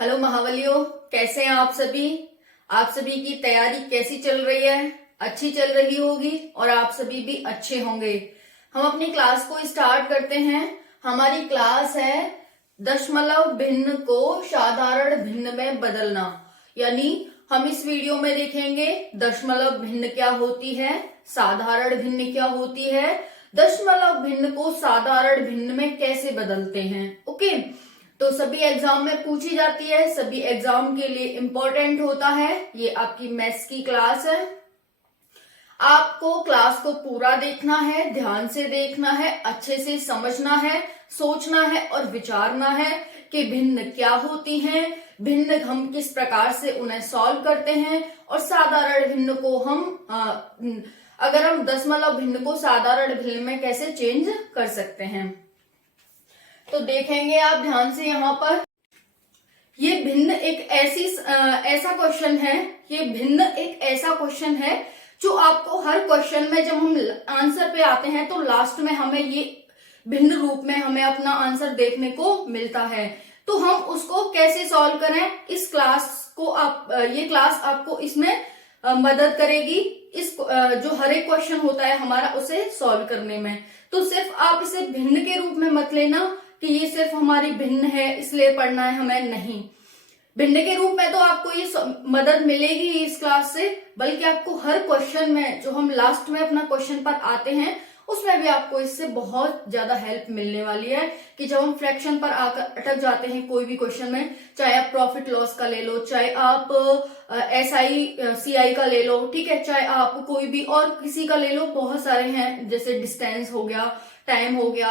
Hello महावलियों, कैसे हैं आप सभी। आप सभी की तैयारी कैसी चल रही है? अच्छी चल रही होगी और आप सभी भी अच्छे होंगे। हम अपनी क्लास को स्टार्ट करते हैं। हमारी क्लास है दशमलव भिन्न को साधारण भिन्न में बदलना। यानी हम इस वीडियो में देखेंगे दशमलव भिन्न क्या होती है, साधारण भिन्न क्या होती है, दशमलव भिन्न को साधारण भिन्न में कैसे बदलते हैं। ओके, तो सभी एग्जाम में पूछी जाती है, सभी एग्जाम के लिए इंपॉर्टेंट होता है। ये आपकी मैथ्स की क्लास है। आपको क्लास को पूरा देखना है, ध्यान से देखना है, अच्छे से समझना है, सोचना है और विचारना है कि भिन्न क्या होती हैं, भिन्न हम किस प्रकार से उन्हें सॉल्व करते हैं और साधारण भिन्न को अगर हम दशमलव भिन्न को साधारण भिन्न में कैसे चेंज कर सकते हैं। तो देखेंगे आप ध्यान से। यहाँ पर ये भिन्न एक ऐसा क्वेश्चन है, ये भिन्न एक ऐसा क्वेश्चन है जो आपको हर क्वेश्चन में जब हम आंसर पे आते हैं तो लास्ट में हमें ये भिन्न रूप में हमें अपना आंसर देखने को मिलता है। तो हम उसको कैसे सॉल्व करें, इस क्लास को ये क्लास आपको इसमें मदद करेगी। इस जो हर एक क्वेश्चन होता है हमारा उसे सॉल्व करने में। तो सिर्फ आप इसे भिन्न के रूप में मत लेना कि ये सिर्फ हमारी भिन्न है इसलिए पढ़ना है हमें, नहीं। भिन्न के रूप में तो आपको ये मदद मिलेगी ही इस क्लास से, बल्कि आपको हर क्वेश्चन में जो हम लास्ट में अपना क्वेश्चन पर आते हैं उसमें भी आपको इससे बहुत ज्यादा हेल्प मिलने वाली है। कि जब हम फ्रैक्शन पर आकर अटक जाते हैं कोई भी क्वेश्चन में, चाहे आप प्रॉफिट लॉस का ले लो, चाहे आप SI CI का ले लो, ठीक है, चाहे आप कोई भी और किसी का ले लो, बहुत सारे हैं, जैसे डिस्टेंस हो गया, टाइम हो गया,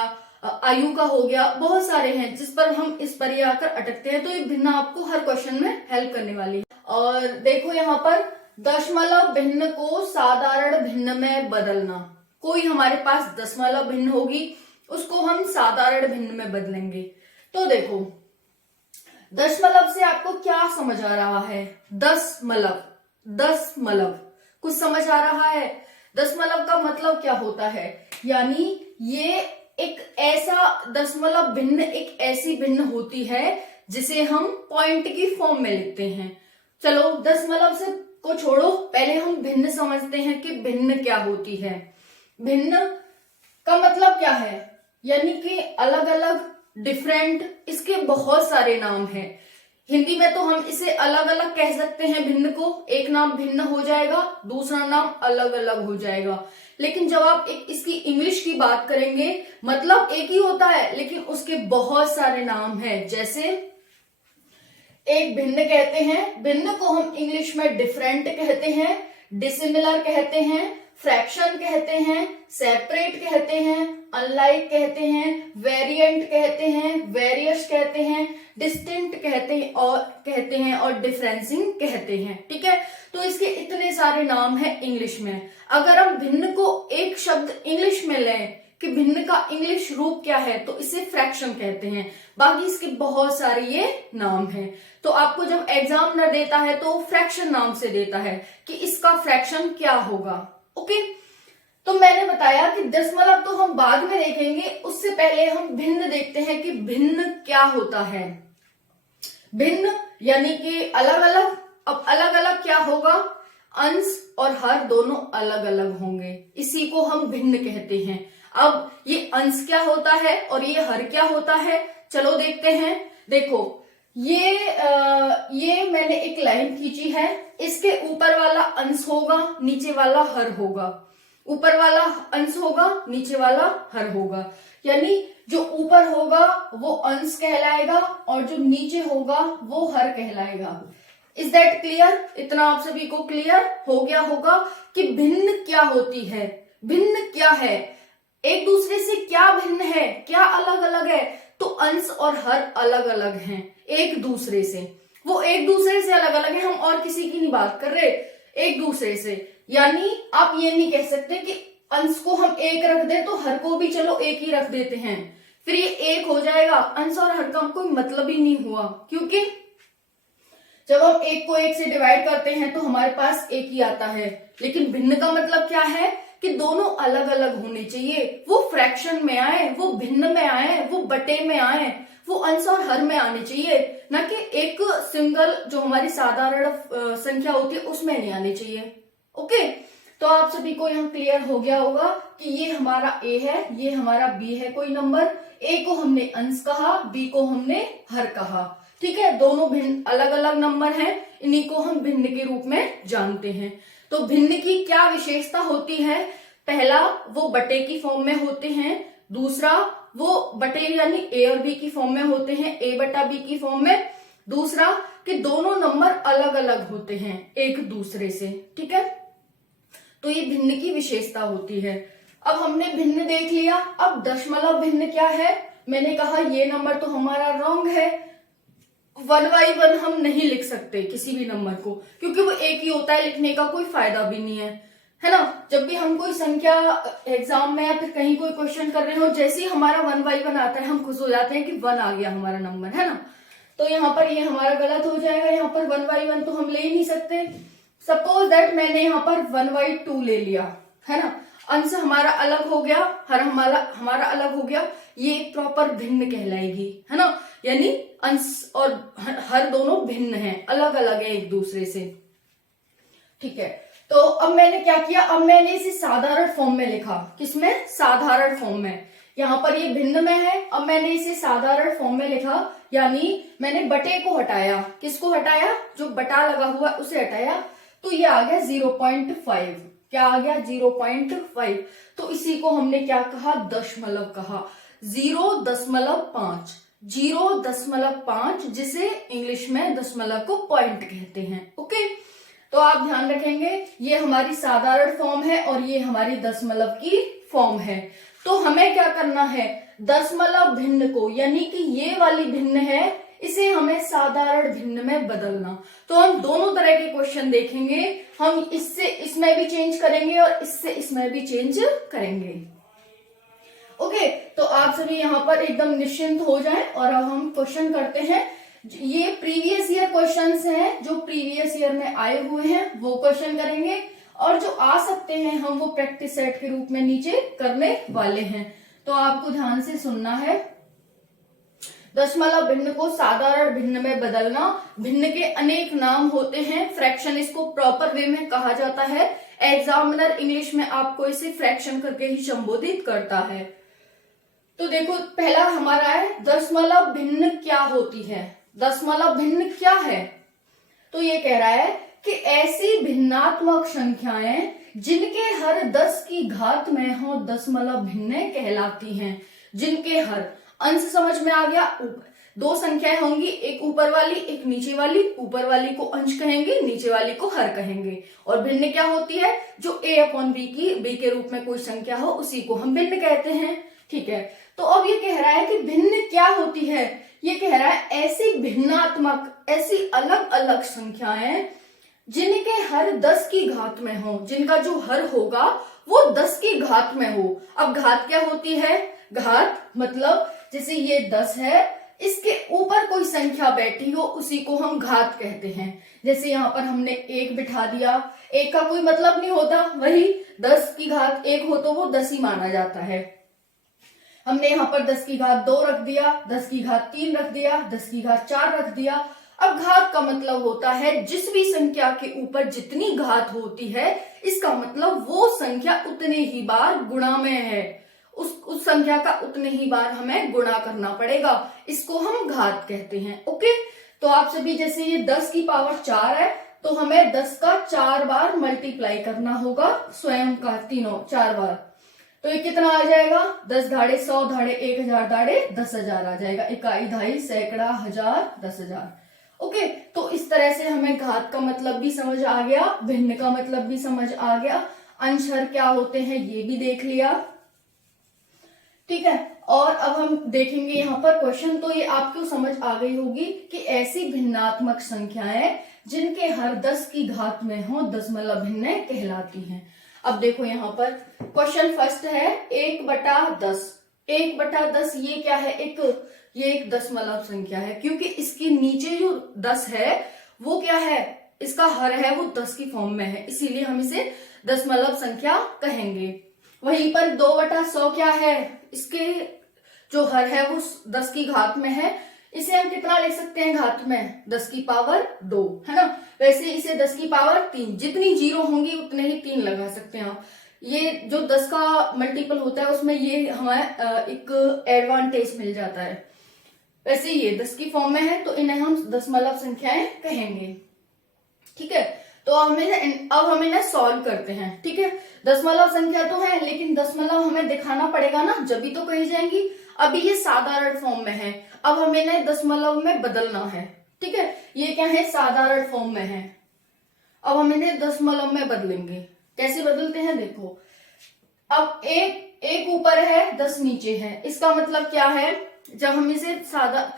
आयु का हो गया, बहुत सारे हैं जिस पर हम इस पर आकर अटकते हैं। तो ये भिन्न आपको हर क्वेश्चन में हेल्प करने वाली है। और देखो यहाँ पर दशमलव भिन्न को साधारण भिन्न में बदलना। कोई हमारे पास दशमलव भिन्न होगी, उसको हम साधारण भिन्न में बदलेंगे। तो देखो दशमलव से आपको क्या समझ आ रहा है? दशमलव कुछ समझ आ रहा है? दशमलव का मतलब क्या होता है? यानी ये एक ऐसा दशमलव भिन्न, एक ऐसी भिन्न होती है जिसे हम पॉइंट की फॉर्म में लिखते हैं। चलो दशमलव से को छोड़ो, पहले हम भिन्न समझते हैं कि भिन्न क्या होती है। भिन्न का मतलब क्या है? यानी कि अलग अलग, डिफरेंट, इसके बहुत सारे नाम हैं। हिंदी में तो हम इसे अलग अलग कह सकते हैं भिन्न को। एक नाम भिन्न हो जाएगा, दूसरा नाम अलग अलग हो जाएगा। लेकिन जब आप इसकी इंग्लिश की बात करेंगे, मतलब एक ही होता है लेकिन उसके बहुत सारे नाम हैं। जैसे एक भिन्न कहते हैं, भिन्न को हम इंग्लिश में डिफरेंट कहते हैं, डिसिमिलर कहते हैं, फ्रैक्शन कहते हैं, सेपरेट कहते हैं, अनलाइक कहते हैं, वेरिएंट कहते हैं, वेरियस कहते हैं, डिस्टिंक्ट कहते हैं और डिफरेंसिंग कहते हैं। ठीक है, तो इसके इतने सारे नाम हैं इंग्लिश में। अगर हम भिन्न को एक शब्द इंग्लिश में लें कि भिन्न का इंग्लिश रूप क्या है, तो इसे फ्रैक्शन कहते हैं। बाकी इसके बहुत सारे ये नाम हैं। तो आपको जब एग्जामिनर देता है तो फ्रैक्शन नाम से देता है कि इसका फ्रैक्शन क्या होगा। ओके, तो मैंने बताया कि दशमलव तो हम बाद में देखेंगे, उससे पहले हम भिन्न देखते हैं कि भिन्न क्या होता है। भिन्न यानी कि अलग अलग। अब अलग अलग क्या होगा? अंश और हर दोनों अलग अलग होंगे, इसी को हम भिन्न कहते हैं। अब ये अंश क्या होता है और ये हर क्या होता है, चलो देखते हैं। देखो ये मैंने एक लाइन खींची है, इसके ऊपर वाला अंश होगा, नीचे वाला हर होगा। ऊपर वाला अंश होगा, नीचे वाला हर होगा। यानी जो ऊपर होगा वो अंश कहलाएगा और जो नीचे होगा वो हर कहलाएगा। Is that clear? इतना आप सभी को क्लियर हो गया होगा कि भिन्न क्या होती है, भिन्न क्या है, एक दूसरे से क्या भिन्न है, क्या अलग अलग है। तो अंश और हर अलग अलग हैं एक दूसरे से, वो एक दूसरे से अलग अलग है। हम और किसी की नहीं बात कर रहे, एक दूसरे से। यानी आप ये नहीं कह सकते कि अंश को हम एक रख दें तो हर को भी चलो एक ही रख देते हैं, फिर ये एक हो जाएगा। अंश और हर का कोई मतलब ही नहीं हुआ, क्योंकि जब हम एक को एक से डिवाइड करते हैं तो हमारे पास एक ही आता है। लेकिन भिन्न का मतलब क्या है कि दोनों अलग अलग होने चाहिए, वो फ्रैक्शन में आए, वो भिन्न में आए, वो बटे में आए, वो अंश और हर में आने चाहिए, ना कि एक सिंगल जो हमारी साधारण संख्या होती है उसमें नहीं आने चाहिए। ओके, तो आप सभी को यहाँ क्लियर हो गया होगा कि ये हमारा ए है, ये हमारा बी है कोई नंबर। ए को हमने अंश कहा, बी को हमने हर कहा। ठीक है, दोनों भिन्न अलग अलग नंबर हैं, इन्हीं को हम भिन्न के रूप में जानते हैं। तो भिन्न की क्या विशेषता होती है? पहला, वो बटे की फॉर्म में होते हैं। दूसरा, वो बटे यानी ए और बी की फॉर्म में होते हैं, ए बटा बी की फॉर्म में। दूसरा कि दोनों नंबर अलग अलग होते हैं एक दूसरे से। ठीक है, तो ये भिन्न की विशेषता होती है। अब हमने भिन्न देख लिया, अब दशमलव भिन्न क्या है? मैंने कहा ये नंबर तो हमारा रॉन्ग है, 1/1 हम नहीं लिख सकते किसी भी नंबर को, क्योंकि वो एक ही होता है, लिखने का कोई फायदा भी नहीं है ना। जब भी हम कोई संख्या एग्जाम में या फिर कहीं कोई क्वेश्चन कर रहे हो, जैसे ही हमारा 1/1 आता है हम खुश हो जाते हैं कि 1 आ गया हमारा नंबर, है ना। तो यहाँ पर ये हमारा गलत हो जाएगा, यहाँ पर 1/1 तो हम ले ही नहीं सकते। सपोज दैट मैंने यहाँ पर 1/2 ले लिया, है ना, अंश हमारा अलग हो गया, हर हमारा अलग हो गया, ये एक प्रॉपर भिन्न कहलाएगी, है ना। यानी अंश और हर दोनों भिन्न हैं, अलग अलग है एक दूसरे से। ठीक है, तो अब मैंने क्या किया, अब मैंने इसे साधारण फॉर्म में लिखा। किसमें? साधारण फॉर्म में। यहाँ पर ये भिन्न में है, अब मैंने इसे साधारण फॉर्म में लिखा, यानी मैंने बटे को हटाया। किसको हटाया? जो बटा लगा हुआ उसे हटाया, तो ये आ गया 0.5। क्या आ गया? 0.5। तो इसी को हमने क्या कहा? दशमलव कहा। 0.5, 0.5, जिसे इंग्लिश में दशमलव को पॉइंट कहते हैं। ओके, तो आप ध्यान रखेंगे ये हमारी साधारण फॉर्म है और ये हमारी दशमलव की फॉर्म है। तो हमें क्या करना है? दशमलव भिन्न को, यानी कि ये वाली भिन्न है, इसे हमें साधारण भिन्न में बदलना। तो हम दोनों तरह के क्वेश्चन देखेंगे, हम इससे इसमें भी चेंज करेंगे और इससे इसमें भी चेंज करेंगे। ओके, तो आप सभी यहाँ पर एकदम निश्चिंत हो जाएं और अब हम क्वेश्चन करते हैं। ये प्रीवियस ईयर क्वेश्चंस हैं, जो प्रीवियस ईयर में आए हुए हैं वो क्वेश्चन करेंगे, और जो आ सकते हैं हम वो प्रैक्टिस सेट के रूप में नीचे करने वाले हैं। तो आपको ध्यान से सुनना है। दशमलव भिन्न को साधारण भिन्न में बदलना। भिन्न के अनेक नाम होते हैं, फ्रैक्शन इसको प्रॉपर वे में कहा जाता है। एग्जामिनर इंग्लिश में आपको इसे फ्रैक्शन करके ही संबोधित करता है। तो देखो, पहला हमारा है दशमलव भिन्न क्या होती है। दशमलव भिन्न क्या है? तो ये कह रहा है कि ऐसी भिन्नात्मक संख्याएं जिनके हर 10 की घात में हो दशमलव भिन्न कहलाती हैं। जिनके हर, अंश समझ में आ गया। दो संख्याएं होंगी, एक ऊपर वाली एक नीचे वाली, ऊपर वाली को अंश कहेंगे, नीचे वाली को हर कहेंगे। और भिन्न क्या होती है? जो a/b के रूप में कोई संख्या हो उसी को हम भिन्न कहते हैं। ठीक है, तो अब ये कह रहा है कि भिन्न क्या होती है। ये कह रहा है ऐसी भिन्नात्मक, ऐसी अलग अलग संख्याएं जिनके हर 10 की घात में हो, जिनका जो हर होगा वो 10 की घात में हो। अब घात क्या होती है? घात मतलब जैसे ये 10 है, इसके ऊपर कोई संख्या बैठी हो उसी को हम घात कहते हैं। जैसे यहाँ पर हमने 1 बिठा दिया, 1 का कोई मतलब नहीं होता, वही 10 की घात 1 हो तो वो 10 ही माना जाता है। हमने यहाँ पर 10 की घात 2 रख दिया, 10 की घात 3 रख दिया, 10 की घात 4 रख दिया। अब घात का मतलब होता है जिस भी संख्या के ऊपर जितनी घात होती है, इसका मतलब वो संख्या उतने ही बार गुणा में है, उस संख्या का उतने ही बार हमें गुणा करना पड़ेगा, इसको हम घात कहते हैं। ओके, तो आप सभी जैसे ये 10 की पावर 4 है, तो हमें 10 का 4 बार मल्टीप्लाई करना होगा, स्वयं का तीनों 4 बार। तो ये कितना आ जाएगा? 10 धाड़े 100 धाड़े 1000 धाड़े 10,000 आ जाएगा। इकाई, दहाई, सैकड़ा, हजार, 10,000। ओके, तो इस तरह से हमें घात का मतलब भी समझ आ गया, भिन्न का मतलब भी समझ आ गया, अंश हर क्या होते हैं ये भी देख लिया। ठीक है, और अब हम देखेंगे यहाँ पर क्वेश्चन। तो ये आपको समझ आ गई होगी कि ऐसी भिन्नात्मक संख्याएं जिनके हर 10 की घात में हो दशमलव भिन्न कहलाती हैं। अब देखो यहाँ पर क्वेश्चन फर्स्ट है 1/10। 1/10 ये क्या है? ये एक दशमलव संख्या है, क्योंकि इसके नीचे जो 10 है वो क्या है? इसका हर है वो 10 की फॉर्म में है, इसीलिए हम इसे दशमलव संख्या कहेंगे। वहीं पर 2/100 क्या है? इसके जो हर है वो 10 की घात में है, इसे हम कितना ले सकते हैं घात में, 10 की पावर 2, है ना। वैसे इसे 10 की पावर 3, जितनी जीरो होंगी उतने ही 3 लगा सकते हैं आप। ये जो 10 का मल्टीपल होता है उसमें ये हमें एक एडवांटेज मिल जाता है। वैसे ये 10 की फॉर्म में है तो इन्हें हम दशमलव संख्याएं कहेंगे, ठीक है। तो अब हमें ना सॉल्व करते हैं, ठीक है। दशमलव संख्या तो है लेकिन दशमलव हमें दिखाना पड़ेगा ना, जब भी तो कही जाएंगी। अभी ये साधारण फॉर्म में है, अब हमें ना दशमलव में बदलना है, ठीक है। ये क्या है, साधारण फॉर्म में है। अब हम इन्हें दशमलव में बदलेंगे। कैसे बदलते हैं देखो, अब एक ऊपर है 10 नीचे है, इसका मतलब क्या है, जब हम इसे सादा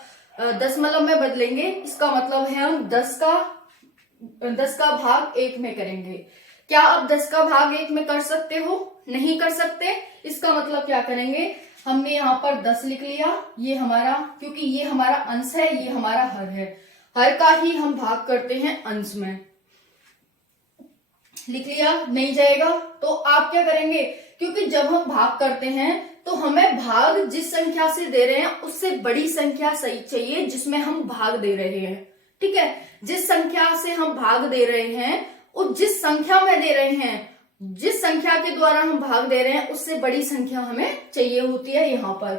दशमलव में बदलेंगे इसका मतलब है हम 10 का भाग 1 में करेंगे। क्या आप 10 का भाग 1 में कर सकते हो, नहीं कर सकते। इसका मतलब क्या करेंगे, हमने यहाँ पर 10 लिख लिया, ये हमारा, क्योंकि ये हमारा अंश है, ये हमारा हर है, हर का ही हम भाग करते हैं अंश में। लिख लिया, नहीं जाएगा तो आप क्या करेंगे, क्योंकि जब हम भाग करते हैं तो हमें भाग जिस संख्या से दे रहे हैं उससे बड़ी संख्या सही चाहिए जिसमें हम भाग दे रहे हैं, ठीक है। जिस संख्या से हम भाग दे रहे हैं और जिस संख्या में दे रहे हैं, जिस संख्या के द्वारा हम भाग दे रहे हैं उससे बड़ी संख्या हमें चाहिए होती है यहाँ पर।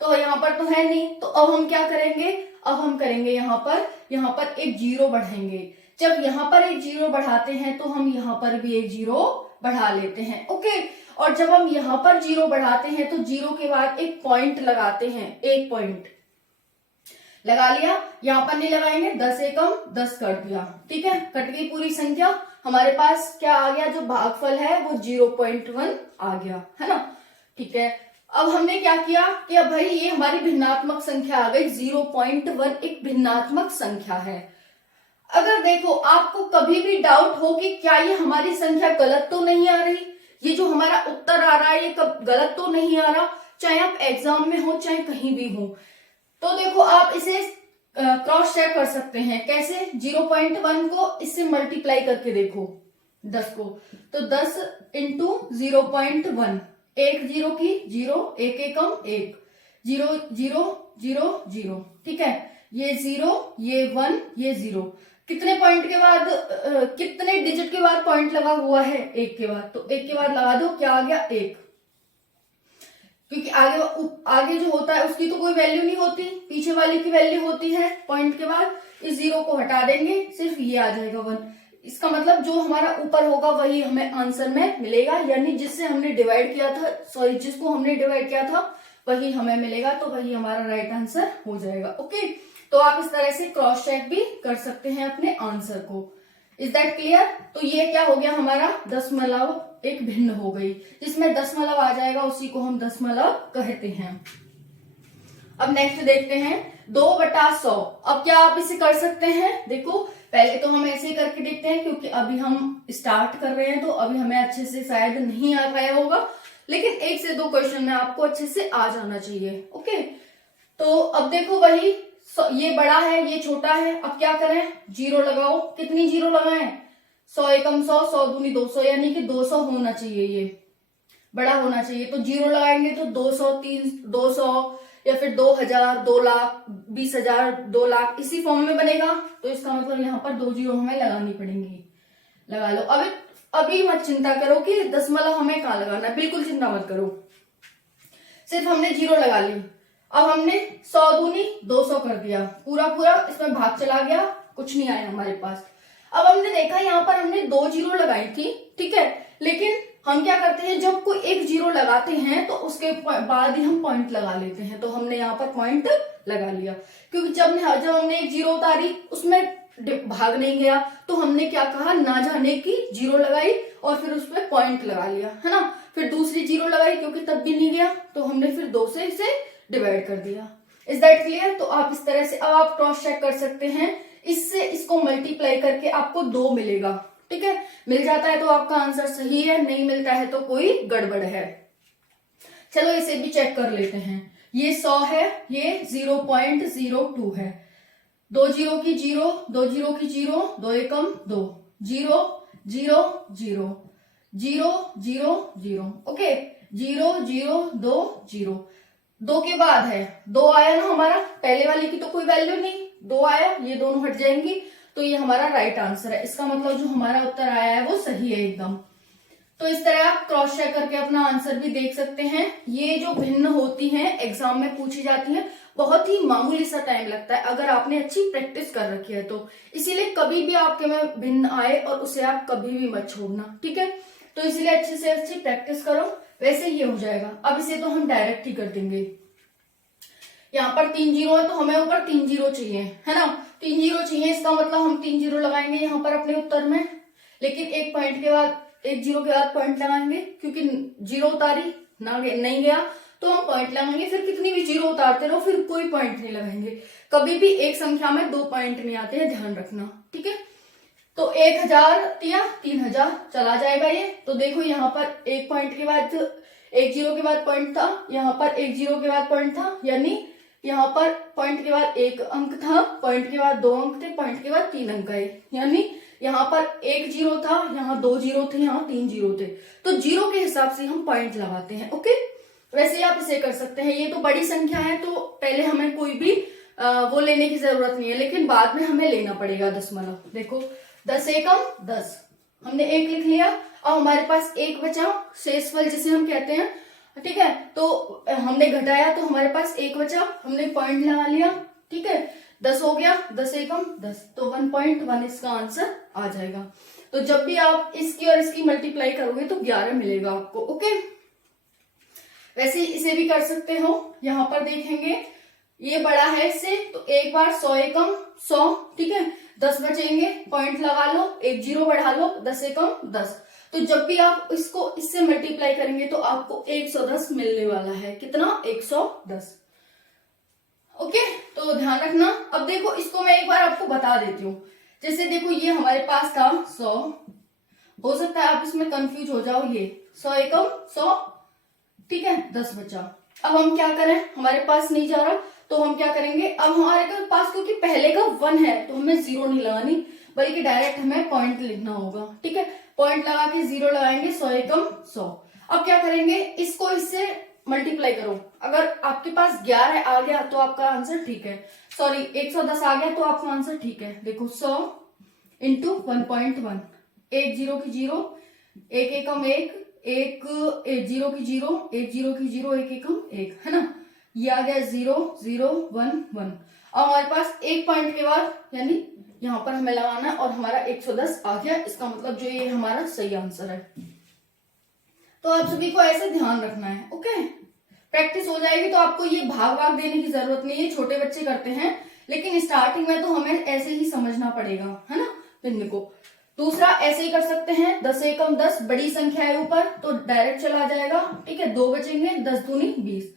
तो यहाँ पर तो है नहीं, तो अब हम क्या करेंगे, अब हम करेंगे यहाँ पर एक जीरो बढ़ाएंगे। जब यहाँ पर एक जीरो बढ़ाते हैं तो हम यहाँ पर भी एक जीरो बढ़ा लेते हैं, ओके। और जब हम यहाँ पर जीरो बढ़ाते हैं तो जीरो के बाद एक पॉइंट लगाते हैं, एक पॉइंट लगा लिया। यहाँ पर नहीं लगाएंगे, 10 एकम 10 कर दिया, ठीक है, कट गई पूरी संख्या। हमारे पास क्या आ गया, जो भागफल है वो 0.1 आ गया, है ना, ठीक है। अब हमने क्या किया कि अब भाई ये हमारी भिन्नात्मक संख्या आ गई, 0.1 एक भिन्नात्मक संख्या है। अगर देखो आपको कभी भी डाउट हो कि क्या ये हमारी संख्या गलत तो नहीं आ रही, ये जो हमारा उत्तर आ रहा है ये कब गलत तो नहीं आ रहा, चाहे आप एग्जाम में हो चाहे कहीं भी हो, तो देखो आप इसे क्रॉस चेक कर सकते हैं। कैसे, 0.1 को इससे मल्टीप्लाई करके देखो 10 को, तो 10 इंटू 0.1, एक जीरो की जीरो, एक एकम एक, 0 0 0 0, ठीक है। ये 0, ये 1, ये 0, कितने पॉइंट के बाद कितने डिजिट के बाद पॉइंट लगा हुआ है, एक के बाद, तो एक के बाद लगा दो, क्या आ गया, 1। क्योंकि आगे जो होता है उसकी तो कोई वैल्यू नहीं होती, पीछे वाली की वैल्यू होती है पॉइंट के बाद। इस 0 को हटा देंगे, सिर्फ ये आ जाएगा 1। इसका मतलब जो हमारा ऊपर होगा वही हमें आंसर में मिलेगा, यानी जिससे हमने डिवाइड किया था, सॉरी जिसको हमने डिवाइड किया था वही हमें मिलेगा, तो वही हमारा राइट आंसर हो जाएगा, ओके। तो आप इस तरह से क्रॉस चेक भी कर सकते हैं अपने आंसर को। Is that clear. तो ये क्या हो गया, हमारा दशमलव एक भिन्न हो गई, जिसमें दशमलव आ जाएगा उसी को हम दशमलव कहते हैं। अब नेक्स्ट देखते हैं 2/100। अब क्या आप इसे कर सकते हैं, देखो पहले तो हम ऐसे ही करके देखते हैं, क्योंकि अभी हम स्टार्ट कर रहे हैं तो अभी हमें अच्छे से शायद नहीं आ पाया होगा, लेकिन 1 से 2 क्वेश्चन में आपको अच्छे से आ जाना चाहिए, ओके। तो अब देखो वही, ये बड़ा है ये छोटा है, अब क्या करें, जीरो लगाओ। कितनी जीरो लगाएं, 100 एकम 100, 100 दूनी 200, यानी कि 200 होना चाहिए, ये बड़ा होना चाहिए। तो जीरो लगाएंगे तो 200, 200 या फिर 2000, 2 लाख, 20,000, 2 लाख, इसी फॉर्म में बनेगा। तो इसका मतलब यहाँ पर 2 जीरो हमें लगानी पड़ेंगी, लगा लो। अभी मत चिंता करो कि दशमलव हमें कहाँ लगाना है, बिल्कुल चिंता मत करो, सिर्फ हमने जीरो लगा ली। अब हमने 100 दूनी 200 कर दिया, पूरा इसमें भाग चला गया, कुछ नहीं आया हमारे पास। अब हमने देखा यहाँ पर हमने 2 जीरो लगाई थी, ठीक है, लेकिन हम क्या करते हैं, जब कोई एक जीरो लगाते हैं तो उसके बाद ही हम पॉइंट लगा लेते हैं। तो हमने यहाँ पर पॉइंट लगा लिया, क्योंकि जब हमने एक जीरो उतारी उसमें भाग नहीं गया, तो हमने क्या कहा, ना जाने की जीरो लगाई और फिर उस पर पॉइंट लगा लिया, है ना। फिर दूसरी जीरो लगाई, क्योंकि तब भी नहीं गया, तो हमने फिर 2 से इसे डिवाइड कर दिया। Is that clear. तो आप इस तरह से अब आप क्रॉस चेक कर सकते हैं, इससे इसको मल्टीप्लाई करके आपको 2 मिलेगा, ठीक है। मिल जाता है तो आपका आंसर सही है, नहीं मिलता है तो कोई गड़बड़ है। चलो इसे भी चेक कर लेते हैं। ये 100 है, ये 0.02 है, 2 जीरो की जीरो, 2 जीरो की जीरो, 2 एकम 2, 0 0 0 0 0 0, ओके, 0 0 2 0, 2 के बाद है 2 आया ना हमारा, पहले वाले की तो कोई वैल्यू नहीं, 2 आया, ये दोनों हट जाएंगी, तो ये हमारा राइट आंसर है। इसका मतलब जो हमारा उत्तर आया है वो सही है एकदम। तो इस तरह आप क्रॉस चेक करके अपना आंसर भी देख सकते हैं। ये जो भिन्न होती हैं एग्जाम में पूछी जाती हैं, बहुत ही मामूली सा टाइम लगता है अगर आपने अच्छी प्रैक्टिस कर रखी है तो। इसीलिए कभी भी आपके में भिन्न आए और उसे आप कभी भी मत छोड़ना, ठीक है। तो इसीलिए अच्छे से अच्छी प्रैक्टिस करो, वैसे ये हो जाएगा। अब इसे तो हम डायरेक्ट ही कर देंगे। यहाँ पर 3 जीरो है तो हमें ऊपर 3 जीरो चाहिए, है ना। 3 जीरो चाहिए, इसका मतलब हम 3 जीरो लगाएंगे यहाँ पर अपने उत्तर में, लेकिन एक पॉइंट के बाद, एक जीरो के बाद पॉइंट लगाएंगे, क्योंकि जीरो उतारी ना नहीं गया तो हम पॉइंट लगाएंगे। फिर कितनी भी जीरो उतारते रहो, फिर कोई पॉइंट नहीं लगाएंगे। कभी भी एक संख्या में 2 पॉइंट नहीं आते हैं, ध्यान रखना, ठीक है। तो 1000 या 3000 चला जाएगा ये। तो देखो यहाँ पर एक पॉइंट के बाद, एक जीरो के बाद पॉइंट था, यहाँ पर एक जीरो के बाद पॉइंट था, यानी यहाँ पर पॉइंट के बाद 1 अंक था, पॉइंट के बाद 2 अंक थे, पॉइंट के बाद 3 अंक आए, यानी यहाँ पर 1 जीरो था, यहाँ 2 जीरो थे, यहाँ 3 जीरो थे। तो जीरो के हिसाब से हम पॉइंट लगाते हैं, ओके। वैसे ही आप इसे कर सकते हैं। ये तो बड़ी संख्या है तो पहले हमें कोई भी वो लेने की जरूरत नहीं है, लेकिन बाद में हमें लेना पड़ेगा दशमलव। देखो 10 एकम 10, हमने 1 लिख लिया, अब हमारे पास 1 बचा, शेषफल जिसे हम कहते हैं, ठीक है। तो हमने घटाया तो हमारे पास 1 बचा, हमने पॉइंट लगा लिया, ठीक है। 10 हो गया, 10 एकम 10, तो 1.1 इसका आंसर आ जाएगा। तो जब भी आप इसकी और इसकी मल्टीप्लाई करोगे तो 11 मिलेगा आपको, ओके। वैसे इसे भी कर सकते हो। यहाँ पर देखेंगे ये बड़ा है इससे, तो एक बार 100 एकम 100, ठीक है। 10 बचेंगे, पॉइंट लगा लो, 1 जीरो बढ़ा लो, 10 एकम 10। तो जब भी आप इसको इससे मल्टीप्लाई करेंगे तो आपको 110 मिलने वाला है। कितना? 110, ओके। तो ध्यान रखना। अब देखो इसको मैं एक बार आपको बता देती हूँ। जैसे देखो ये हमारे पास था 100, हो सकता है आप इसमें कंफ्यूज हो जाओ, ये 100 एकम 100, ठीक है, 10 बचा। अब हम क्या करें, हमारे पास नहीं जा रहा तो हम क्या करेंगे, अब हमारे पास क्योंकि पहले का 1 है तो हमें जीरो नहीं लगानी, बल्कि डायरेक्ट हमें पॉइंट लिखना होगा, ठीक है। पॉइंट लगा के जीरो लगाएंगे, 100 एकम 100। अब क्या करेंगे, इसको इससे मल्टीप्लाई करो। अगर आपके पास 11 आ गया तो आपका आंसर ठीक है, सॉरी 110 आ गया तो आपका आंसर ठीक है। देखो 100 इंटू 1.1, 1 जीरो की जीरो, 1 एकम 1, 1 जीरो की जीरो, 1 जीरो की जीरो, 1 एकम 1, है ना। ये आ गया 0 0 1 1। अब हमारे पास एक पॉइंट के बाद यानी यहाँ पर हमें लगाना है और हमारा 110 आ गया। इसका मतलब जो ये हमारा सही आंसर है। तो आप सभी को ऐसे ध्यान रखना है, ओके। प्रैक्टिस हो जाएगी तो आपको ये भाग भाग देने की जरूरत नहीं है, छोटे बच्चे करते हैं, लेकिन स्टार्टिंग में तो हमें ऐसे ही समझना पड़ेगा, है ना, भिन्न को। दूसरा ऐसे ही कर सकते हैं, 10 एकम 10, बड़ी संख्या है ऊपर तो डायरेक्ट चला जाएगा, ठीक है। 2 बचेंगे, 10 दूनी 20।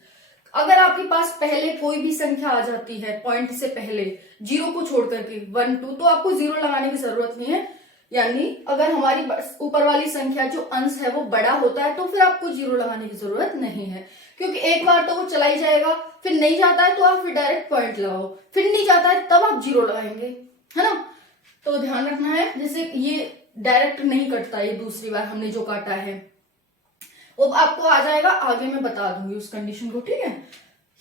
अगर आपके पास पहले कोई भी संख्या आ जाती है पॉइंट से पहले, जीरो को छोड़ करके 1 2, तो आपको जीरो लगाने की जरूरत नहीं है। यानी अगर हमारी ऊपर वाली संख्या जो अंश है वो बड़ा होता है तो फिर आपको जीरो लगाने की जरूरत नहीं है, क्योंकि एक बार तो वो चला ही जाएगा, फिर नहीं जाता है तो आप फिर डायरेक्ट पॉइंट लगाओ, फिर नहीं जाता है तब आप जीरो लगाएंगे, है ना। तो ध्यान रखना है, जैसे ये डायरेक्ट नहीं कटता, ये दूसरी बार हमने जो काटा है वो आपको आ जाएगा, आगे मैं बता दूंगी उस कंडीशन को, ठीक है।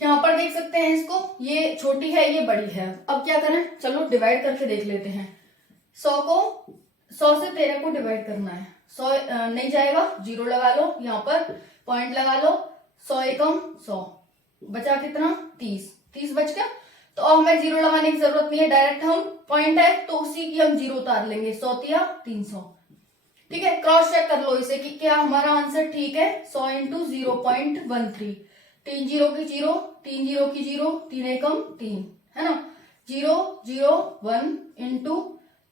यहाँ पर देख सकते हैं इसको, ये छोटी है ये बड़ी है। अब क्या करें, चलो डिवाइड करके देख लेते हैं। 100 से 13 को डिवाइड करना है, 100 नहीं जाएगा, जीरो लगा लो, यहाँ पर पॉइंट लगा लो, 100 एकम 100, बचा कितना 30 बच गया। तो अब हमें जीरो लगाने की जरूरत नहीं है, डायरेक्ट हम पॉइंट है तो उसी की हम जीरो उतार लेंगे, 100 या 300, ठीक है। क्रॉस चेक कर लो इसे कि क्या हमारा आंसर ठीक है। 100 इंटू 0.13, 3 जीरो की जीरो, 3 जीरो की जीरो, 3 एकम 3, है ना। 0 0 1 इंटू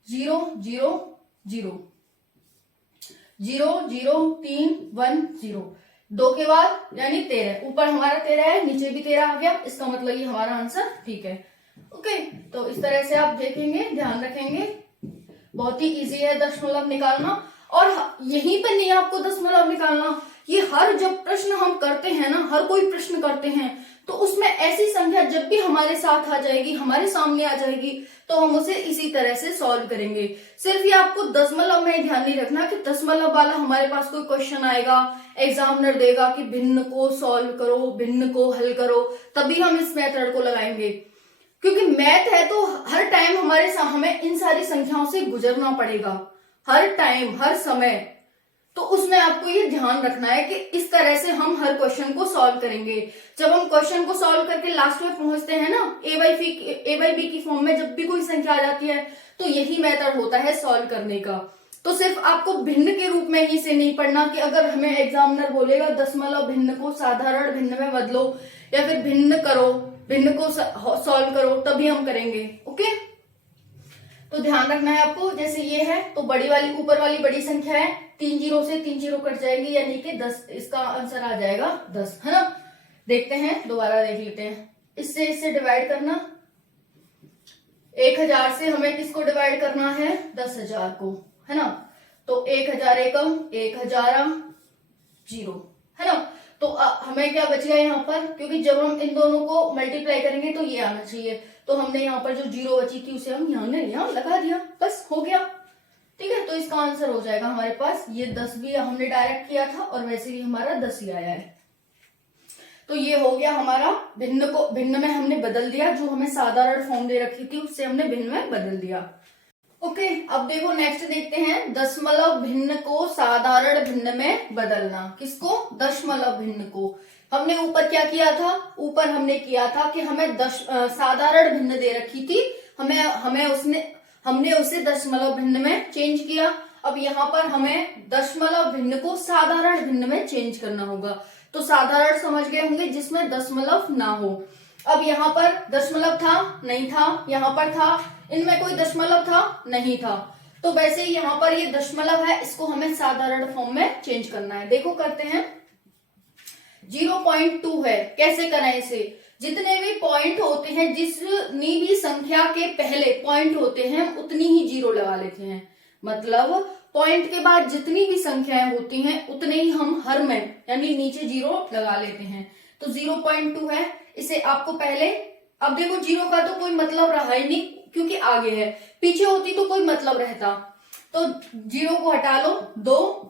0 0 0 0 0 3 1 0, 2 के बाद यानी 13, ऊपर हमारा 13 है, नीचे भी 13 आ गया, इसका मतलब ये हमारा आंसर ठीक है, ओके। तो इस तरह से आप देखेंगे, ध्यान रखेंगे, बहुत ही इजी है दशमलव निकालना। और यहीं पर नहीं आपको दशमलव निकालना, ये हर जब प्रश्न हम करते हैं ना, हर कोई प्रश्न करते हैं तो उसमें ऐसी संख्या जब भी हमारे साथ आ जाएगी, हमारे सामने आ जाएगी, तो हम उसे इसी तरह से सॉल्व करेंगे। सिर्फ ये आपको दशमलव में ध्यान नहीं रखना कि दशमलव वाला हमारे पास कोई क्वेश्चन आएगा, एग्जामिनर देगा कि भिन्न को सॉल्व करो, भिन्न को हल करो, तभी हम इस मेथड को लगाएंगे। क्योंकि मैथ है तो हर टाइम हमें इन सारी संख्याओं से गुजरना पड़ेगा, हर टाइम, हर समय। तो उसमें आपको ये ध्यान रखना है कि इस तरह से हम हर क्वेश्चन को सॉल्व करेंगे। जब हम क्वेश्चन को सॉल्व करके लास्ट में पहुंचते हैं ना, ए बाई बी की फॉर्म में जब भी कोई संख्या आ जाती है, तो यही मेथड होता है सॉल्व करने का। तो सिर्फ आपको भिन्न के रूप में ही से नहीं पढ़ना कि अगर हमें एग्जामिनर बोलेगा दशमलव भिन्न को साधारण भिन्न में बदलो या फिर भिन्न करो, भिन्न को सॉल्व करो, तभी हम करेंगे। ओके, तो ध्यान रखना है आपको। जैसे ये है तो बड़ी वाली, ऊपर वाली बड़ी संख्या है, 3 जीरो से 3 जीरो कट जाएगी, यानी कि 10, इसका आंसर आ जाएगा 10, है ना। देखते हैं, दोबारा देख लेते हैं। इससे डिवाइड करना, 1000 से हमें किसको डिवाइड करना है, 10,000 को, है ना। तो 1000 एकम, 1000 जीरो, है ना। तो हमें क्या बच गया यहाँ पर, क्योंकि जब हम इन दोनों को मल्टीप्लाई करेंगे तो ये आना चाहिए, तो हमने यहाँ पर जो जीरो बची थी उसे हम यहाँ लगा दिया, बस हो गया। ठीक है, तो इसका आंसर हो जाएगा हमारे पास, ये 10 भी हमने डायरेक्ट किया था और वैसे भी हमारा 10 ही आया है। तो ये हो गया हमारा भिन्न को भिन्न में हमने बदल दिया, जो हमें साधारण फॉर्म दे रखी थी उससे हमने भिन्न में बदल दिया। ओके, अब देखो नेक्स्ट देखते हैं, दशमलव भिन्न को साधारण भिन्न में बदलना। किसको, दशमलव भिन्न को। हमने ऊपर क्या किया था, ऊपर हमने किया था कि हमें साधारण भिन्न दे रखी थी, हमने उसे दशमलव भिन्न में चेंज किया। अब यहाँ पर हमें दशमलव भिन्न को साधारण भिन्न में चेंज करना होगा। तो साधारण समझ गए होंगे जिसमें दशमलव ना हो। अब यहाँ पर दशमलव था, नहीं था, यहाँ पर था, इनमें कोई दशमलव था, नहीं था। तो वैसे ही यहाँ पर ये दशमलव है, इसको हमें साधारण फॉर्म में चेंज करना है। देखो करते हैं, 0.2 है, कैसे करें इसे। जितने भी पॉइंट होते हैं, जितनी भी संख्या के पहले पॉइंट होते हैं, उतनी ही जीरो लगा लेते हैं। मतलब पॉइंट के बाद जितनी भी संख्याएं होती हैं उतने ही हम हर में, यानी नीचे जीरो लगा लेते हैं। तो 0.2 है, इसे आपको पहले, अब देखो जीरो का तो कोई मतलब रहा ही नहीं क्योंकि आगे है, पीछे होती तो कोई मतलब रहता। तो जीरो को हटा लो, 2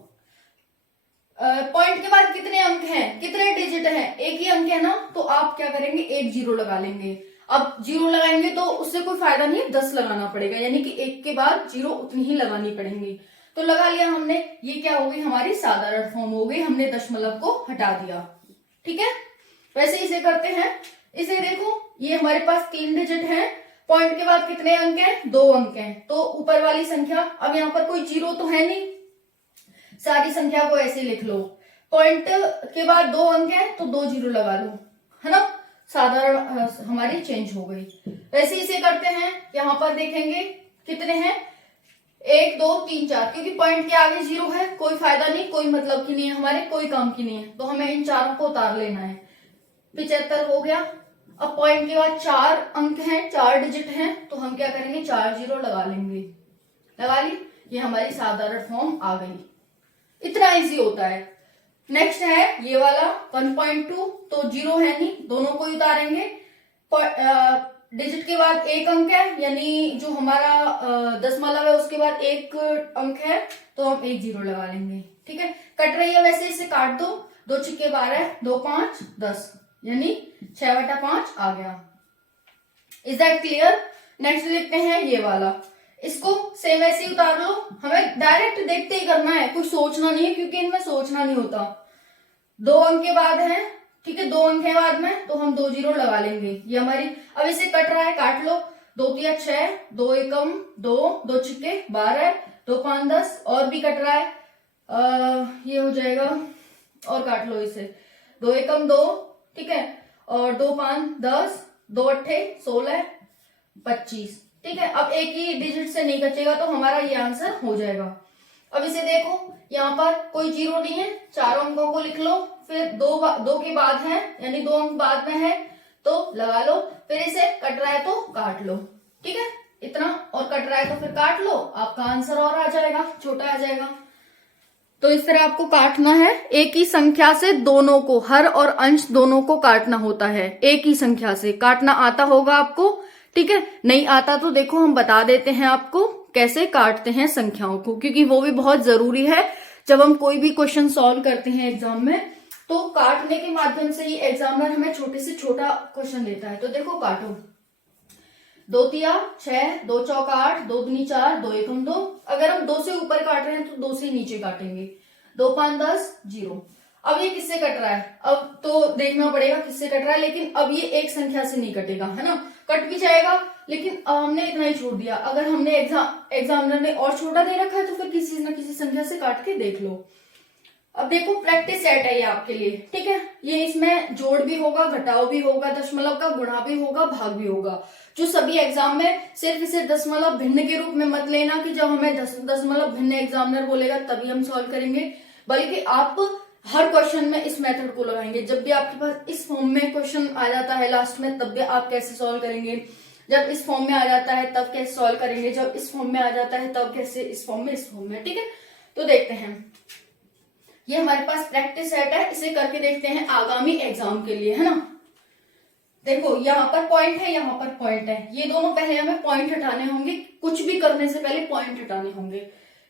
पॉइंट के बाद कितने अंक हैं, कितने डिजिट हैं, एक ही अंक है ना, तो आप क्या करेंगे, एक जीरो लगा लेंगे। अब जीरो लगाएंगे तो उससे कोई फायदा नहीं है, 10 लगाना पड़ेगा, यानी कि एक के बाद जीरो उतनी ही लगानी पड़ेंगी। तो लगा लिया हमने, ये क्या हो गई, हमारी साधारण फॉर्म हो गई, हमने दशमलव को हटा दिया। ठीक है, वैसे इसे करते हैं। इसे देखो, ये हमारे पास 3 डिजिट है, पॉइंट के बाद कितने अंक हैं, 2 अंक हैं। तो ऊपर वाली संख्या, अब यहाँ पर कोई जीरो तो है नहीं, सारी संख्या को ऐसे लिख लो। पॉइंट के बाद 2 अंक हैं तो 2 जीरो लगा लो, है ना। साधारण हमारी चेंज हो गई। वैसे इसे करते हैं, यहाँ पर देखेंगे कितने हैं, 1 2 3 4, क्योंकि पॉइंट के आगे जीरो है, कोई फायदा नहीं, कोई मतलब की नहीं है, हमारे कोई काम की नहीं है, तो हमें इन चारों को उतार लेना है। 75 हो गया। अब पॉइंट के बाद 4 अंक हैं, 4 डिजिट हैं, तो हम क्या करेंगे, 4 जीरो लगा लेंगे। लगा ली, ये हमारी साधारण फॉर्म आ गई। इतना इजी होता है। नेक्स्ट है ये वाला 1.2, तो जीरो है नहीं, दोनों को ही उतारेंगे। डिजिट के बाद 1 अंक है, यानी जो हमारा दशमलव है उसके बाद 1 अंक है, तो हम 1 जीरो लगा लेंगे। ठीक है, कट रही है, वैसे इसे काट दो, 2 छिक्के 12, 2 5 10, यानी 6/5 आ गया। Is that clear. नेक्स्ट देखते हैं ये वाला, इसको सेम ऐसे ही उतार लो, हमें डायरेक्ट देखते ही करना है, कुछ सोचना नहीं है, क्योंकि इनमें सोचना नहीं होता। 2 अंक के बाद है, ठीक है, 2 अंक है बाद में, तो हम 2 जीरो लगा लेंगे। ये हमारी, अब इसे कट रहा है, काट लो, 2 3 6, 2 एकम 2, 2 छिक्के 12, 2 5 10, और भी कट रहा है, ये हो जाएगा, और काट लो इसे, 2 एकम 2, ठीक है, और 2 5 10, 2 अट्ठे 16 25। ठीक है, अब एक ही डिजिट से नहीं बचेगा, तो हमारा ये आंसर हो जाएगा। अब इसे देखो, यहाँ पर कोई जीरो नहीं है, चारों अंकों को लिख लो, फिर 2 के बाद है, यानी 2 अंक बाद में है, तो लगा लो, फिर इसे कट रहा है तो काट लो। ठीक है, इतना, और कट रहा है तो फिर काट लो, आपका आंसर और आ जाएगा, छोटा आ जाएगा। तो इस तरह आपको काटना है, एक ही संख्या से दोनों को, हर और अंश दोनों को काटना होता है। एक ही संख्या से काटना आता होगा आपको, ठीक है। नहीं आता तो देखो हम बता देते हैं आपको कैसे काटते हैं संख्याओं को, क्योंकि वो भी बहुत जरूरी है जब हम कोई भी क्वेश्चन सॉल्व करते हैं एग्जाम में। तो काटने के माध्यम से ही एग्जामिनर हमें छोटे से छोटा क्वेश्चन देता है। तो देखो काटो, 2 तिया 6, 2 चौका 8, 2 दूनी 4, 2 एकम 2। अगर हम 2 से ऊपर काट रहे हैं तो 2 से नीचे काटेंगे। 2 5 10 0। अब ये किससे कट रहा है, अब तो देखना पड़ेगा किससे कट रहा है, लेकिन अब ये एक संख्या से नहीं कटेगा, है ना। कट भी जाएगा लेकिन हमने इतना ही छोड़ दिया। अगर हमने एग्जामिनर ने और छोटा दे रखा है तो फिर किसी न किसी संख्या से काट के देख लो। अब देखो प्रैक्टिस सेट है ये आपके लिए, ठीक है। ये इसमें जोड़ भी होगा, घटाव भी होगा, दशमलव का गुणा भी होगा, भाग भी होगा। जो सभी एग्जाम में सिर्फ इसे दशमलव भिन्न के रूप में मत लेना कि जब हमें दशमलव भिन्न एग्जामिनर बोलेगा तभी हम सॉल्व करेंगे, बल्कि आप हर क्वेश्चन में इस मेथड को लगाएंगे। जब भी आपके पास इस फॉर्म में क्वेश्चन आ जाता है लास्ट में, तब भी आप कैसे सॉल्व करेंगे। जब इस फॉर्म में आ जाता है तब कैसे सॉल्व करेंगे, जब इस फॉर्म में आ जाता है तब कैसे, इस फॉर्म में, इस फॉर्म में, ठीक है। तो देखते हैं, ये हमारे पास प्रैक्टिस सेट है, इसे करके देखते हैं आगामी एग्जाम के लिए, है ना। देखो यहाँ पर पॉइंट है, यहाँ पर पॉइंट है, ये दोनों पहले हमें पॉइंट हटाने होंगे। कुछ भी करने से पहले पॉइंट हटाने होंगे।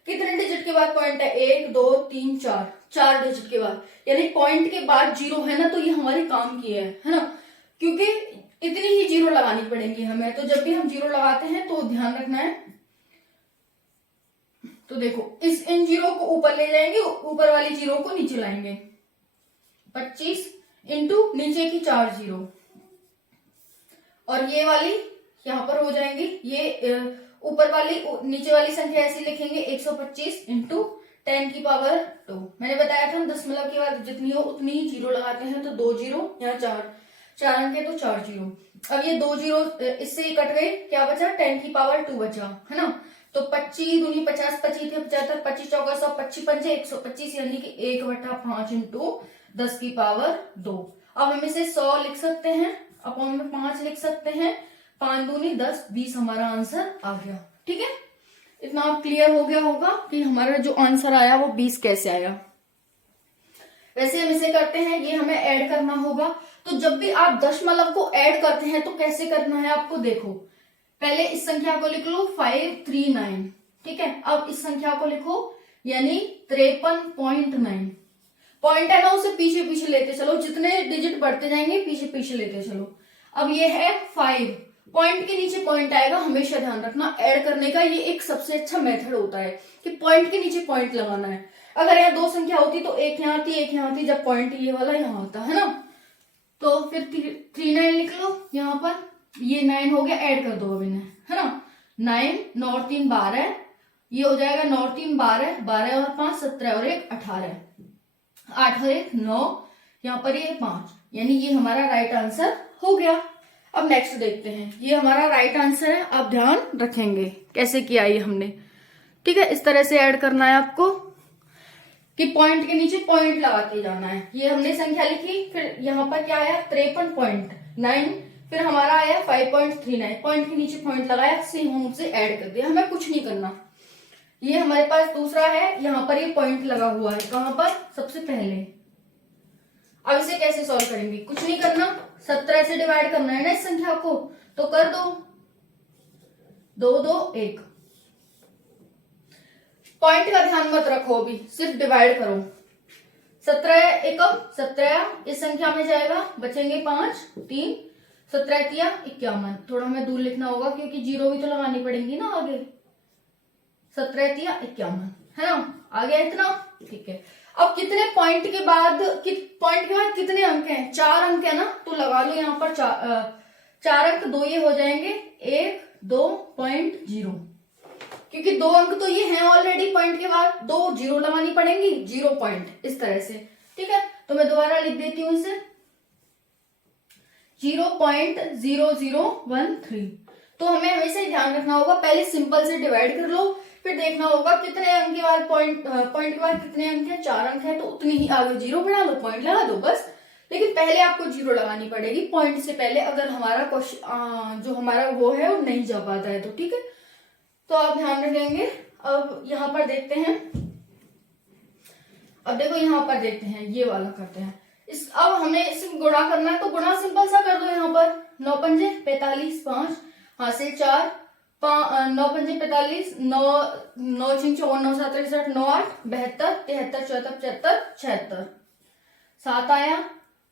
कितने डिजिट के बाद पॉइंट है, 1 2 3 4, 4 डिजिट के बाद, यानी पॉइंट के बाद 0 है ना, तो ये हमारे काम की है ना, क्योंकि इतनी ही 0 लगानी पड़ेंगी हमें। तो जब भी हम 0 लगाते हैं तो ध्यान रखना है। तो देखो इन 0 को ऊपर ले जाएंगे, ऊपर वाली 0 को नीचे लाएंगे। 25 इंटू नीचे की 4 0, और ये वाली यहां पर हो जाएंगी, ये ऊपर वाली नीचे वाली संख्या ऐसी लिखेंगे 125 इंटू 10 की पावर 2। मैंने बताया था हम दशमलव की बाद जितनी हो उतनी ही 0 लगाते हैं। तो 2 0, यहाँ 4 अंक है तो 4 0। अब ये 2 0 इससे ही कट गए, क्या बचा, 10 की पावर 2 बचा, है ना। तो 25 दूनी 50, 25 थे 75, 25 चौका 100, 25 पंजे 125, यानी कि 1/5 इंटू 10 की पावर 2। अब हम इसे 100 लिख सकते हैं, अपॉन में 5 लिख सकते हैं, 5 दूनी 10, 20 हमारा आंसर आ गया, ठीक है। इतना आप क्लियर हो गया होगा कि हमारा जो आंसर आया वो 20 कैसे आया। वैसे हम इसे करते हैं, ये हमें ऐड करना होगा। तो जब भी आप दशमलव को ऐड करते हैं तो कैसे करना है आपको, देखो पहले इस संख्या को लिख लो 539, ठीक है। अब इस संख्या को लिखो, यानी 53.9। पॉइंट है ना, उसे पीछे पीछे लेते चलो, जितने डिजिट बढ़ते जाएंगे पीछे पीछे लेते चलो। अब ये है 5, पॉइंट के नीचे पॉइंट आएगा, हमेशा ध्यान रखना। ऐड करने का ये एक सबसे अच्छा मेथड होता है कि पॉइंट के नीचे पॉइंट लगाना है। अगर यहाँ 2 संख्या होती तो एक यहाँ आती, एक यहाँ आती, जब पॉइंट ये वाला यहाँ होता है ना। तो फिर 39 लिख लो यहाँ पर, ये 9 हो गया, ऐड कर दो अब इन्हें, है ना। 9 9 और 3 12, ये हो जाएगा 9 और 3 12, 12 और 5 17 और 1 18, 8 और 1 9, यहाँ पर ये 5, यानी ये हमारा राइट आंसर हो गया। अब नेक्स्ट देखते हैं, ये हमारा राइट आंसर है। आप ध्यान रखेंगे कैसे किया ये हमने, ठीक है। इस तरह से ऐड करना है आपको कि पॉइंट के नीचे पॉइंट लगाते जाना है। ये हमने संख्या लिखी, फिर यहाँ पर क्या आया 53.9, फिर हमारा आया 5.39, पॉइंट के नीचे पॉइंट लगाया, सेम हम उसे ऐड कर दिया, हमें कुछ नहीं करना। ये हमारे पास दूसरा है, यहाँ पर ये पॉइंट लगा हुआ है, कहां पर, सबसे पहले। अब इसे कैसे सॉल्व करेंगे, कुछ नहीं करना, 17 से डिवाइड करना है ना इस संख्या को, तो कर दो, 2 2 1। पॉइंट का ध्यान मत रखो, अभी सिर्फ डिवाइड करो। 17 एकम 17 इस संख्या में जाएगा, बचेंगे 5 3, 17 तिया 51। थोड़ा हमें दूर लिखना होगा क्योंकि 0 भी तो लगानी पड़ेंगी ना आगे। 17 तिया 51, है ना, आ गया इतना, ठीक है। अब कितने पॉइंट के बाद कितने अंक हैं, 4 अंक है ना, तो लगा लो यहाँ पर 4 अंक, 2 ये हो जाएंगे 1 2.0, क्योंकि 2 अंक तो ये हैं ऑलरेडी, पॉइंट के बाद 2 0 लगानी पड़ेंगी, 0 पॉइंट, इस तरह से, ठीक है। तो मैं दोबारा लिख देती हूँ इसे, 0.0013। तो हमें हमेशा ध्यान रखना होगा, पहले सिंपल से डिवाइड कर लो, फिर देखना होगा कितने अंक के बाद पॉइंट के बाद कितने अंक है, 4 अंक है तो उतनी ही आगे 0 बढ़ा लो, पॉइंट लगा दो बस। लेकिन पहले आपको 0 लगानी पड़ेगी पॉइंट से पहले, अगर हमारा क्वेश्चन जो हमारा वो है वो नहीं जा पाता है तो, ठीक है। तो आप ध्यान रखेंगे। अब यहाँ पर देखते हैं, अब देखो यहाँ पर देखते हैं, ये वाला करते हैं। अब हमें इसे गुणा करना है, तो गुणा सिंपल सा कर दो। यहाँ पर 9 पंजे 45, 5 हासिल 4, 9 पंजे 45, 9 6 54, 9 7 63, 9 8 72, 73 74 75 76, 7 आया,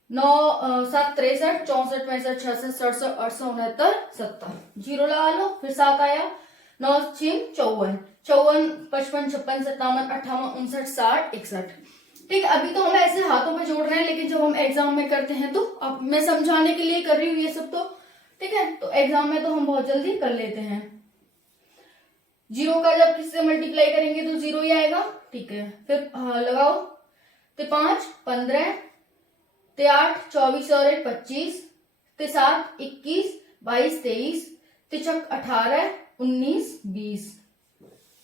9 7 63 64 65 66 67 68 69 70, जीरो लगा लो। फिर 7 आया, 9 6 54 54 55 56 57 58 59 60 61। ठीक, अभी तो हम ऐसे हाथों पे जोड़ रहे हैं, लेकिन जब हम एग्जाम में करते हैं तो अब मैं समझाने के लिए कर रही हूँ ये सब, तो ठीक है। तो एग्जाम में तो हम बहुत जल्दी कर लेते हैं। जीरो का जब किससे मल्टीप्लाई करेंगे तो जीरो ही आएगा। ठीक है, फिर लगाओ। तो 5 15, ते 8 24 और 1 25, ते 7 21 22 23, ते 6 18 19 20।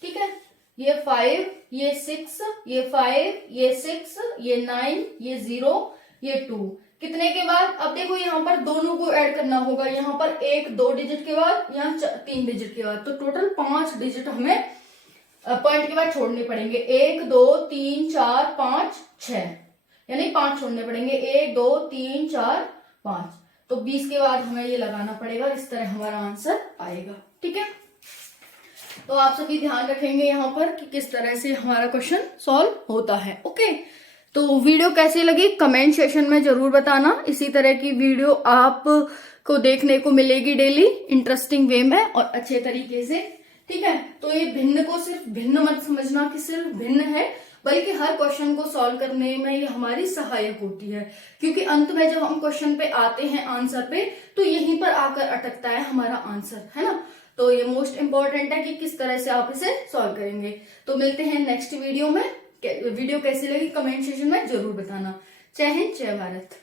ठीक है, ये 5, ये 6, ये 5, ये 6, ये 9, ये 0, ये 2। कितने के बाद? अब देखो यहाँ पर दोनों को ऐड करना होगा। यहाँ पर 1 2 डिजिट के बाद, यहाँ 3 डिजिट के बाद, तो टोटल 5 डिजिट हमें पॉइंट के बाद छोड़ने पड़ेंगे। 1 2 3 4 5 6, यानी 5 छोड़ने पड़ेंगे। 1 2 3 4 5, तो 20 के बाद हमें ये लगाना पड़ेगा। इस तरह हमारा आंसर आएगा। ठीक है, तो आप सभी ध्यान रखेंगे यहाँ पर कि किस तरह से हमारा क्वेश्चन सॉल्व होता है। ओके, तो वीडियो कैसी लगी कमेंट सेक्शन में जरूर बताना। इसी तरह की वीडियो आप को देखने को मिलेगी डेली, इंटरेस्टिंग वे में और अच्छे तरीके से। ठीक है, तो ये भिन्न को सिर्फ भिन्न मत समझना कि सिर्फ भिन्न है, बल्कि हर क्वेश्चन को सॉल्व करने में ये हमारी सहायक होती है। क्योंकि अंत में जब हम क्वेश्चन पे आते हैं आंसर पे, तो यहीं पर आकर अटकता है हमारा आंसर, है ना। तो ये मोस्ट इंपॉर्टेंट है कि किस तरह से आप इसे सॉल्व करेंगे। तो मिलते हैं नेक्स्ट वीडियो में। वीडियो कैसी लगी कमेंट सेक्शन में जरूर बताना। जय हिंद, जय भारत।